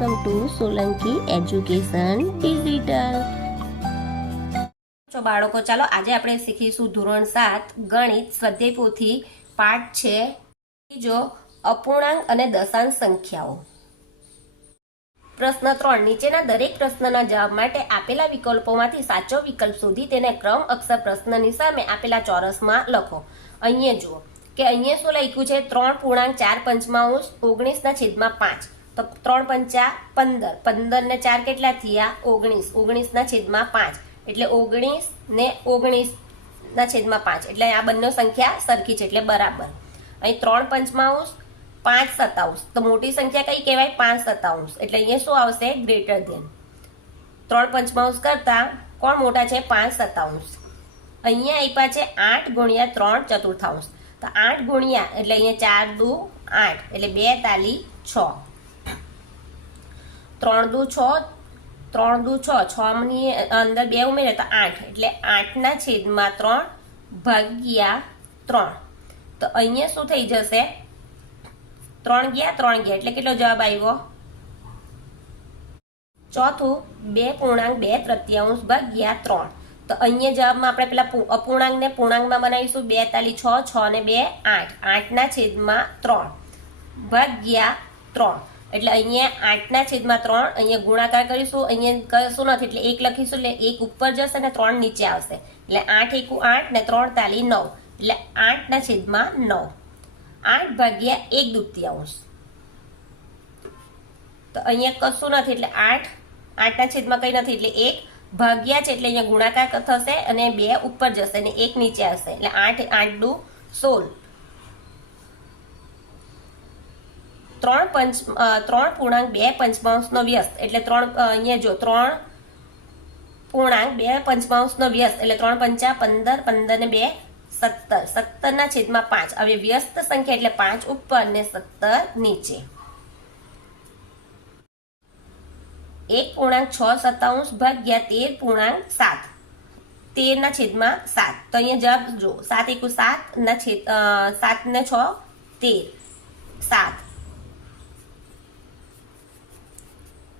Welcome to Solanki education digital. તો બાળકો, ચાલો આજે આપણે શીખીશું ધોરણ 7 ગણિત સ્વાધ્યાય પોથી પાઠ છે બીજો, અપૂર્ણાંક અને દશાંશ સંખ્યાઓ. પ્રશ્ન 3. નીચેના દરેક પ્રશ્નના જવાબ માટે આપેલા વિકલ્પોમાંથી સાચો વિકલ્પ શોધી તેને ક્રમ અક્ષર પ્રશ્નની સામે આપેલા ચોરસમાં લખો. અહીંયા જુઓ કે અહીંયા શું લખ્યું છે, 3.4 તો 3 પંચા 15, 15 ને 4 કેટલા થયા 19, 19/5 એટલે 19 ને 19/5 એટલે આ બંને સંખ્યા સરખી છે એટલે બરાબર. અહીં 3 પંચમાંશ 5 સતાંશ તો મોટી સંખ્યા કઈ કહેવાય 5 સતાંશ એટલે અહીંયા શું આવશે ગ્રેટર ધેન. 3 પંચમાંશ કરતા કોણ મોટા છે 5 સતાંશ. અહીંયા આપ્યા છે 8 ગુણ્યા 3 ચતુર્થાંશ તો 8 ગુણ્યા એટલે અહીંયા 4 દુ 8 એટલે 2 તાલી 6, 3 દુ 6, 3 દુ 6, 6 ની અંદર 2 ઉમેરે તો 8 એટલે 8/3 ભાગ્યા 3 તો અહીંયા શું થઈ જશે 3 ગયા એટલે કેટલો જવાબ આવ્યો ચોથું 2.2 ભાગ્યા 3 તો અહીંયા જવાબમાં આપણે પેલા અપૂર્ણાંકને પૂર્ણાંકમાં બનાવીશું 2 તાલી 6, 6 ને 2 8, 8/3 ભાગ્યા 3 એટલે અહીંયા 8/3 અહીંયા ગુણાકાર કરીશું, અહીંયા કશું નથી એટલે 1 લખીશું એટલે 1 ઉપર જશે ને 3 નીચે આવશે એટલે 8 × 8 ને 3 તાલી 9 એટલે 8/9, 8 ભાગ્યા 1/2 તો અહીંયા કશું નથી એટલે 8/8 કઈ નથી એટલે 1 ભાગ્યા છે એટલે અહીંયા ગુણાકાર થશે અને 2 ઉપર જશે અને 1 નીચે આવશે એટલે 8, 8 દુ 16. 3.2 પંચમાંશનો વ્યસ્ત એટલે 3 અહીંયા જો 3.2 વ્યસ્ત એટલે 3 પંચા 15, 15 ને 2 17, 17/5 હવે વ્યસ્ત સંખ્યા એટલે 5 ઉપર ને 17 નીચે. 1.6 ભાગ્યા 13.7, 13/7 તો અહીંયા જવાબ જો 7 × 7 ને 6 13, 7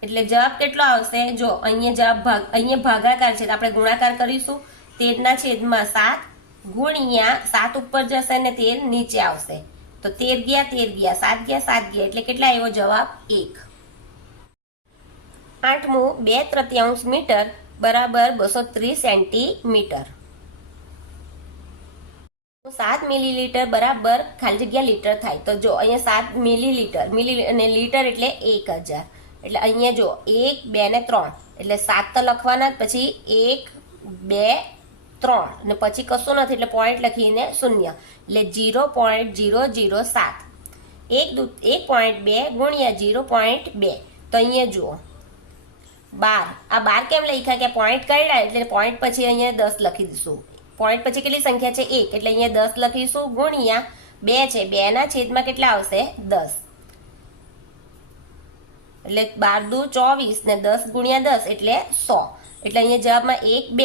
એટલે જવાબ કેટલો આવશે જો અહીંયા જવાબ અહીંયા ભાગાકાર છે તો આપણે ગુણાકાર કરીશું 13/7 ગુણ્યા 7 ઉપર જશે ને 13 નીચે આવશે તો 13 ગયા 7 ગયા એટલે કેટલા આવ્યો જવાબ 1. 8મું 2/3 મીટર બરાબર 230 સેન્ટીમીટર. 7 મિલીલીટર બરાબર ખાલી જગ્યા લીટર થાય તો જો અહીંયા 7 મિલીલીટર અને લીટર એટલે 1000 એટલે અહીંયા જો 1, 2 ને 3 એટલે 7 તો લખવાના પછી 1, 2, 3 અને પછી કશું નથી એટલે પોઈન્ટ લખીને 0 એટલે 0.007 1.2 ગુણ્યા 0.2 તો અહીંયા જુઓ 12. આ 12 કેમ લખ્યા કે પોઈન્ટ કાઢ્યા એટલે પોઈન્ટ પછી અહીંયા 10 લખી દઈશું. પોઈન્ટ પછી કેટલી સંખ્યા છે 1 એટલે અહીંયા 10 લખીશું ગુણ્યા 2 છે 2/છેદમાં કેટલા આવશે 10 એટલે 12 દુ 24 ને 10 ગુણ્યા 10 એટલે 100 એટલે અહીંયા જવાબમાં 1,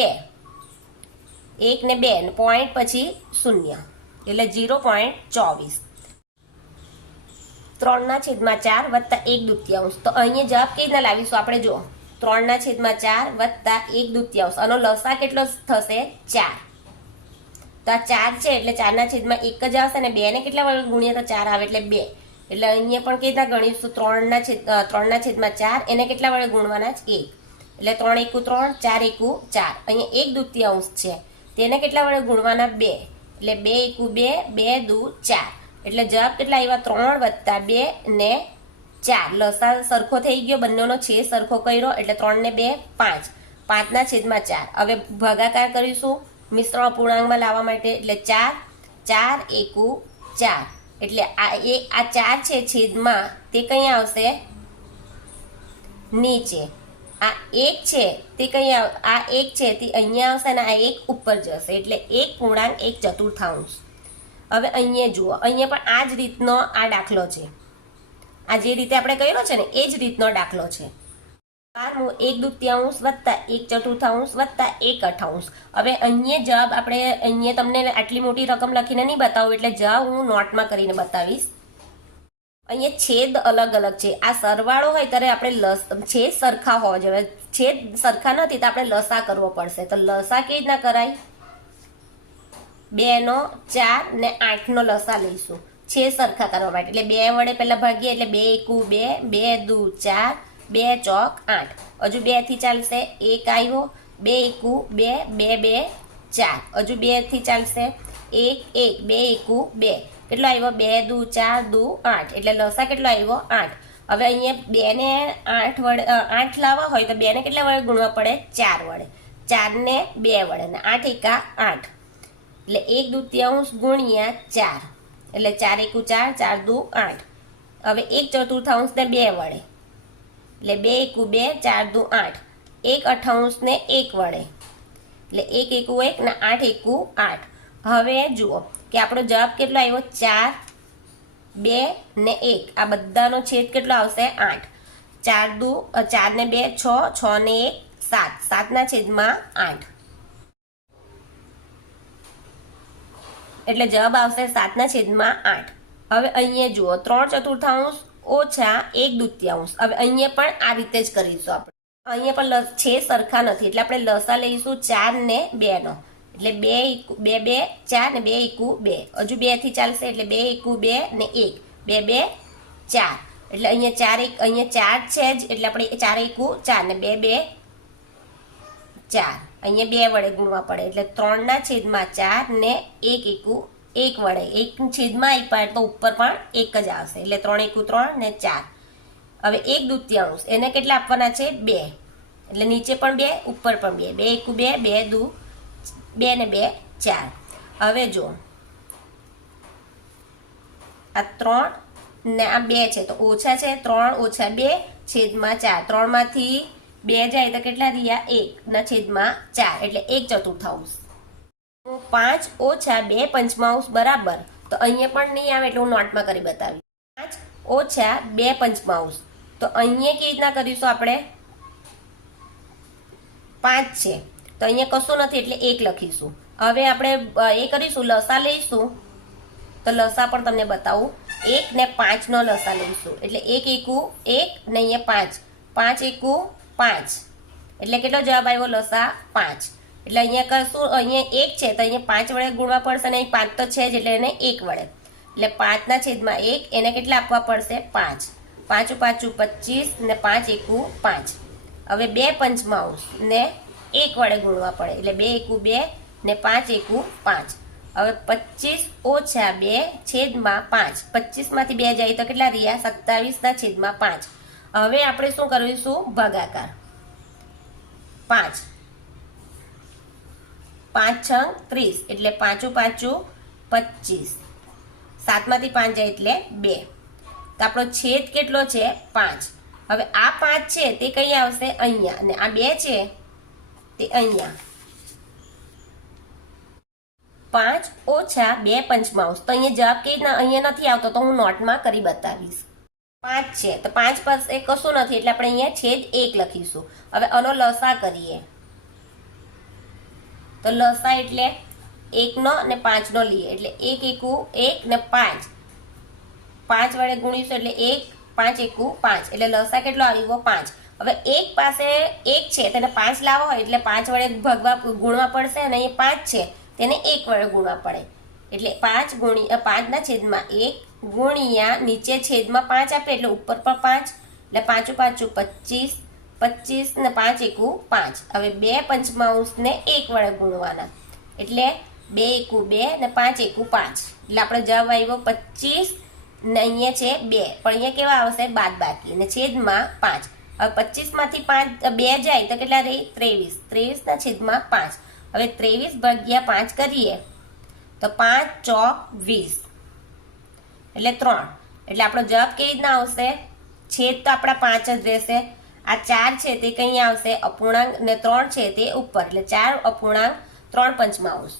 2 ને 2 પોઈન્ટ પછી 0 એટલે 0.24. 3/4 વત્તા 1/2 તો અહીંયા જવાબ કઈ રીતના લાવીશું આપણે જો 3/4 વત્તા 1/2 આનો લસા કેટલો થશે 4 તો આ 4 છે એટલે 4/1 જ આવશે ને 2 ને કેટલા વડે ગુણ્યા તો 4 આવે એટલે 2 એટલે અહીંયા પણ કઈ રીતના ગણીશું 3/4 એને કેટલા વડે ગુણવાના 1 એટલે 3 × 3 4 × 4 અહીંયા 1/2 છે તેને કેટલા વડે ગુણવાના 2 એટલે 2 × 2 2 દુ 4 એટલે જવાબ કેટલા આવ્યા 3 + 2 ને 4 લસા સરખો થઈ ગયો બંનેનો છેદ સરખો કર્યો એટલે 3 ને 2 5, 5/4 હવે ભાગાકાર કરીશું મિશ્રણ અપૂર્ણાંકમાં લાવવા માટે એટલે 4, 4 × 4 એટલે આ 4 છે છેદમાં તે કઈ આવશે નીચે, આ 1 છે તે કઈ આ 1 છે તે અહીંયા આવશે ને આ 1 ઉપર જશે એટલે 1.1 હવે અહીંયા જુઓ અહીંયા પણ આ જ રીતનો આ દાખલો છે, આ જે રીતે આપણે કર્યો છે ને એ જ રીતનો દાખલો છે. 12 વત્તા 1/4 વત્તા 1/8 હવે અહીંયા જવાબ આપણે અહીંયા તમને આટલી મોટી રકમ લખીને નહીં બતાવું એટલે જવાબ હું નોટમાં કરીને બતાવીશ. અહીંયા છેદ અલગ અલગ છે. આ સરવાળો હોય ત્યારે આપણે છેદ સરખા હોવા જોઈએ. છેદ સરખા નથી તો આપણે લસા કરવો પડશે. તો લસા કેવી રીતના કરાય? 2 નો 4 ને 8 નો લસા લઈશું છેદ સરખા કરવા માટે. એટલે 2 વડે પહેલા ભાગીએ એટલે 2 એકુ 2, 2 દુ 4, 2 ચોક 8. હજુ 2 થી ચાલશે, 1 આવ્યો, 2 એકુ 2, 2 2 4. હજુ 2 થી ચાલશે, 1 1, 2 એકુ 2. કેટલો આવ્યો? 2 દુ 4 દુ 8. એટલે લસા કેટલો આવ્યો? 8. હવે અહીંયા 2 ને 8 વડે 8 લાવવા હોય તો 2 ને કેટલા વડે ગુણવા પડે? 4 વડે. 4 ને 2 વડે ને 8 એકા 8. એટલે 1/2 ગુણ્યા 4 એટલે 4 એકુ 4, 4 દુ 8. હવે 1/4 ને 2 વડે એટલે 2 એકુ 2, 4 દુ 8. 1/8 ને 1 વડે એટલે 1 એકુ 1 ને 8 એકુ 8. હવે જુઓ કે આપણો જવાબ કેટલો આવ્યો? 4, 2 ને 1. આ બધાનો છેદ કેટલો આવશે? 8. 4 દુ 4 ને 2 6, 6 ને 1 7. 7 ના છેદમાં 8. એટલે જવાબ આવશે 7 ના છેદમાં 8. હવે અહીંયા જુઓ 3/4 ઓછા 1/2. હવે અહીંયા પણ આ રીતે જ કરીશું આપણે. અહીંયા પણ છેદ સરખા નથી એટલે આપણે લસા લઈશું 4 ને 2 નો. એટલે 2 2 4 ને 2 એકુ 2. હજુ 2 થી ચાલશે એટલે 2 એકુ 2 ને 1, 2 2 4. એટલે અહીંયા 4 અહીંયા 4 છે જ એટલે આપણે 4 એકુ 4 ને 2 2 4. અહીંયા 2 વડે ગુણવા પડે એટલે 3 ના છેદમાં 4 ને 1 એકુ 1 વડે 1 છેદમાં 1 પાડે તો ઉપર પણ 1 જ આવશે. એટલે 3 એકુ 3 ને 4. હવે 1/2 એને કેટલા આપવાના છે? 2. એટલે નીચે પણ 2, ઉપર પણ 2. 2 એકુ 2, 2 દુ 2 ને 2 4. હવે જો આ 3 ને આ 2 છે તો ઓછા છે. 3 ઓછા 2 છેદમાં 4. 3 માંથી 2 જાય તો કેટલા રહ્યા? 1 ના છેદમાં 4 એટલે 1/4. 5 ઓછા 2/5 બરાબર. તો અહીંયા પણ નહીં આવે એટલે હું નોટમાં કરી બતાવી. 5 ઓછા 2/5 તો અહીંયા કેવી રીતના કરીશું આપણે? 5 છે તો અહીંયા કશું નથી એટલે 1 લખીશું. હવે આપણે એ કરીશું લસા લઈશું તો લસા પણ તમને બતાવું. 1 ને 5 નો લસા લઈશું એટલે 1 એકુ 1 ને અહીંયા 5, 5 એકુ 5. એટલે કેટલો જવાબ આવ્યો? લસા 5. એટલે અહીંયા કરશું અહીંયા 1 છે તો અહીંયા 5 વડે ગુણવા પડશે ને અહીં 5 તો છે જ એટલે એને 1 વડે. એટલે 5 ના છેદમાં 1 એને કેટલા આપવા પડશે? 5. 5 5 25 ને 5 એકુ 5. હવે 2/5 ને 1 વડે ગુણવા પડે એટલે 2 એકુ 2 ને 5 એકુ 5. હવે 25 ઓછા 2 છેદમાં 5. 25 માંથી 2 જાય તો કેટલા રહ્યા? 27 ના છેદમાં 5. હવે આપણે શું કરીશું? ભાગાકાર. 5 5 6 30 એટલે 5 5 25. 7 માંથી 5 જાય એટલે 2. તો આપણો છેદ કેટલો છે? 5. હવે આ 5 છે તે કઈ આવશે? અહીંયા. અને આ 2 છે તે અહીંયા. 5 ઓછા 2/5 તો અહીંયા જવાબ કેવી રીતના? અહીંયા નથી આવતો તો હું નોટમાં કરી બતાવીશ. 5 છે તો 5 પાસે કશું નથી એટલે આપણે અહીંયા છેદ 1 લખીશું. હવે આનો લસા કરીએ તો લસા એટલે 1 નો અને 5 નો લઈએ એટલે 1 એકુ 1 ને 5. 5 વડે ગુણીશું એટલે 1, 5 એકુ 5 એટલે લસા કેટલો આવ્યો? 5. હવે 1 પાસે 1 છે તેને 5 લાવવા હોય એટલે 5 વડે ગુણવા પડશે અને અહીં 5 છે તેને 1 વડે ગુણવા પડે એટલે 5 ગુણ્યા 5 ના છેદમાં 1 ગુણ્યા નીચે છેદમાં 5 આપે એટલે ઉપર પર 5 એટલે 5 5 25, 25 ને 5 એકુ 5. હવે 2/5 ને 1 વડે ગુણવાના એટલે 2 એકુ 2 ને 5 એકુ 5. એટલે આપણે જવાબ આવ્યો 25 ને અહીંયા છે 2 પણ અહીંયા કેવા આવશે? બાદબાકી અને છેદમાં 5. હવે 25 માંથી 5 2 જાય તો કેટલા રહી? 23. 23 ના છેદમાં 5. હવે 23 ભાગ્યા 5 કરીએ તો 5 ચોક 20 એટલે 3. એટલે આપણો જવાબ કેવી રીતના આવશે? છેદ તો આપણા 5 જ રહેશે. આ 4 છે તે કઈ આવશે? અપૂર્ણાંક ને 3 છે તે ઉપર એટલે 4 અપૂર્ણાંક 3/5.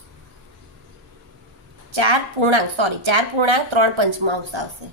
4 પૂર્ણાંક 3/5 આવશે.